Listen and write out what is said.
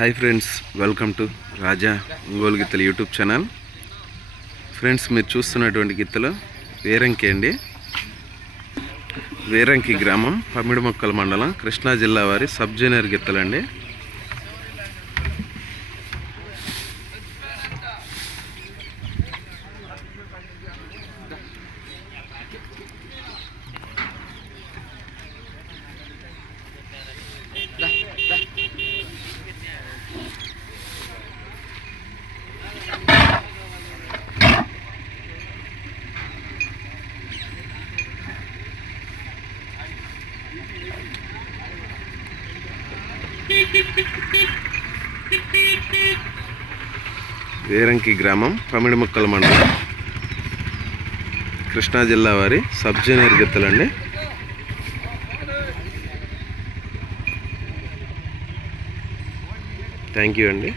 Hi friends welcome to Raja Ongole గిత్తలు YouTube channel. Friends మీరు చూస్తున్నటువంటి గిత్తలు వేరంకి అండి. వేరంకి గ్రామం పమిడి మొక్కల మండలం కృష్ణా జిల్లా వారి సబ్ జూనియర్ గిత్తలండి. వేరంకి గ్రామం పమిడి మొక్కల మండలం. కృష్ణా జిల్లా వారి సబ్ జూనియర్ గిత్తలండి. థ్యాంక్ యూ అండి.